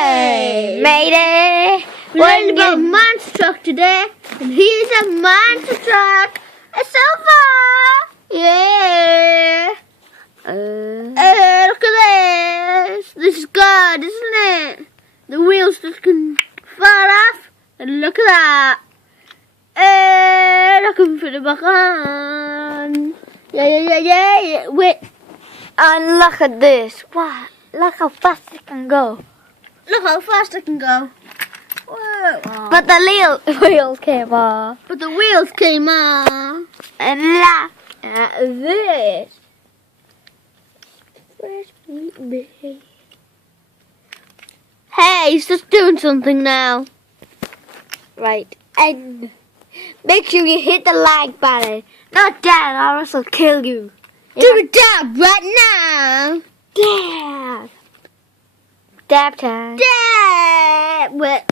Yay! Made it! We learned about monster truck today, and here's a monster truck. It's so far! Yeah! Look at this! This is good, isn't it? The wheels just can fall off, and look at that! I can put it back on. Yeah. Wait. And look at this. Wow, look how fast it can go. Look how fast I can go. Whoa. But the wheels came off. But the wheels came off. And look at this. Hey, he's just doing something now. Right, and make sure you hit the like button. Not that, or else I'll kill you. Do it dab right now. Dab. Dab time. Dab. Wait.